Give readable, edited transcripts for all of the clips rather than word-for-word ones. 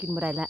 กินบ่ได้ละ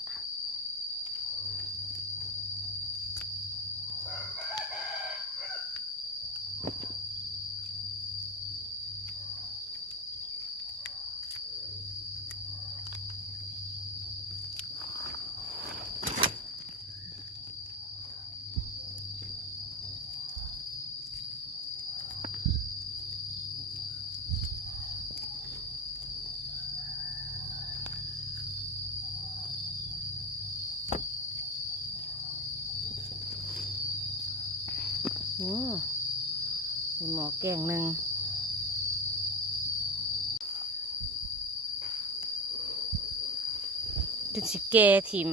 มีหมอแกงหนึ่งจุดสิแกทิม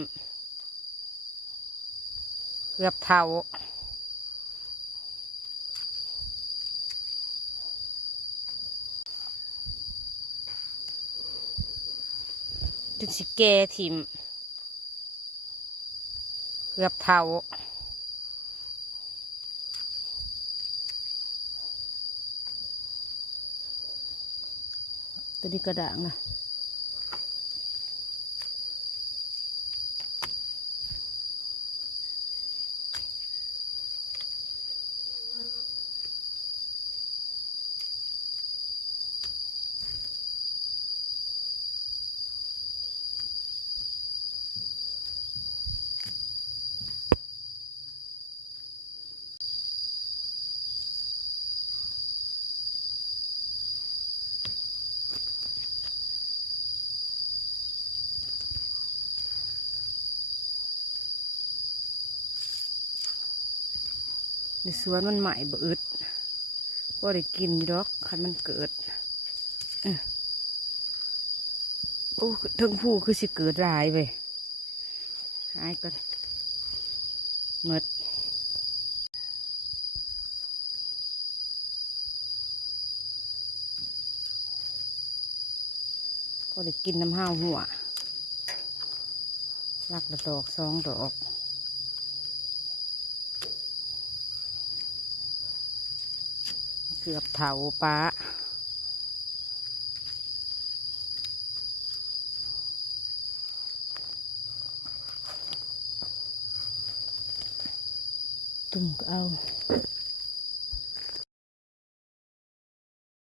เกือบเท่าจุดสิแกทิมเกือบเท่าตัวนี้กระด่างนะในสวนมันใหม่บ่อึดก็ได้กินอยู่ดอกคันมันเกิดโอ้ทั้งผู้คือสิเกิดหลายไปหายก่อนหมดก็ได้กินน้ำห้าวหัวรักละดอก2 ดอกเกือบเถาป้าตุ่มก็เอา